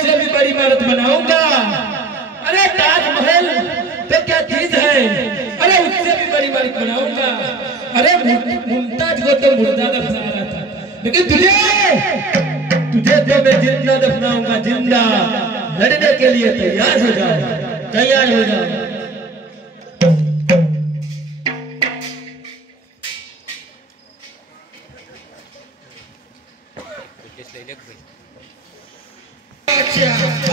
उससे भी बड़ी इमारत बनाऊंगा। अरे ताजमहल तो क्या चीज है, अरे उससे भी बड़ी इमारत बनाऊंगा। अरे मुमताज को तो मुर्दा दफना रहा था, लेकिन तुझे तो मैं जिंदा दफनाऊंगा, जिंदा। लड़ने के लिए तैयार हो जाओ, तैयार हो जाओ। अच्छा